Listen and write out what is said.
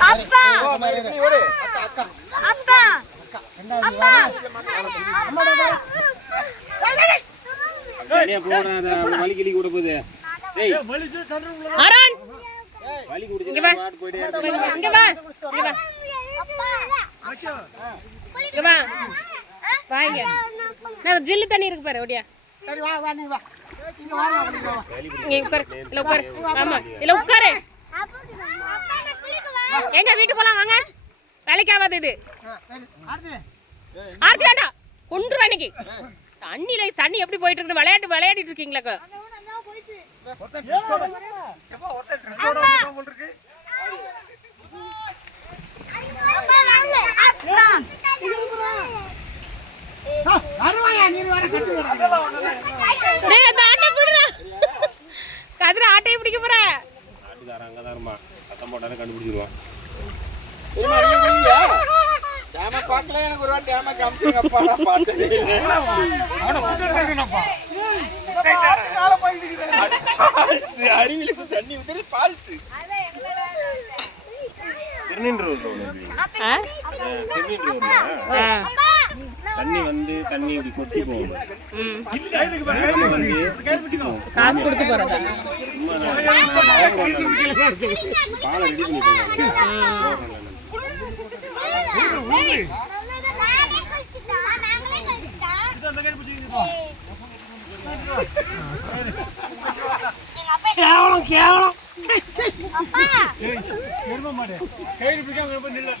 அப்பா அப்பா அப்பா தனியா போறாத வலி கிளி கூட போகுது. டேய் அரண் வலி குடிச்சு இங்க வா பாட்டு போயிட்டே இங்க வா இங்க வா இங்க வா வாங்க நான் ஜில்லு தண்ணி இருக்கு பாரு ஓடியா. சரி வா வா நீ வா இங்க வா வா இங்க உட்காரு இல்ல உட்காரு. ஆமா இல்ல உட்காரு. எங்க வீட்டுக்கு போலாம் வாங்க. வேலைக்கு ஆகாது இது. சரி ஆர்த்தி ஆர்த்தி வேண்டாம் கொன்று வேணிக்கு தண்ணியில தண்ணி எப்படி போயிட்டு இருக்கு விளையாடிட்டு இருக்கீங்களா? அருவாயா நீ வர கட்டி கதிர ஆட்டையை பிடிக்க போற ஆட்டுக்காரன் அங்கதான்மா சத்தம் போட்டானே கண்டுபிடிச்சிருவான். டேம பார்க்கல எனக்கு ஒரு வாட்டி டேம காமிச்சுங்கப்பா நான் பார்த்ததே இல்ல. அவன கூட்டிட்டு போறேனப்பா கால போயிடுது. அருவிலுக்கு தண்ணி ஊத்துறது பால்ஸ். திருநின்ற தண்ணி வந்து தண்ணி இப்படி கொட்டி போகும். காசு கொடுத்து போறதா? பாலை ரெடி பண்ணிட்டு கேவலம் கேவலம் அப்பா எரும மாடு கையில பிடிக்காம நில்ல.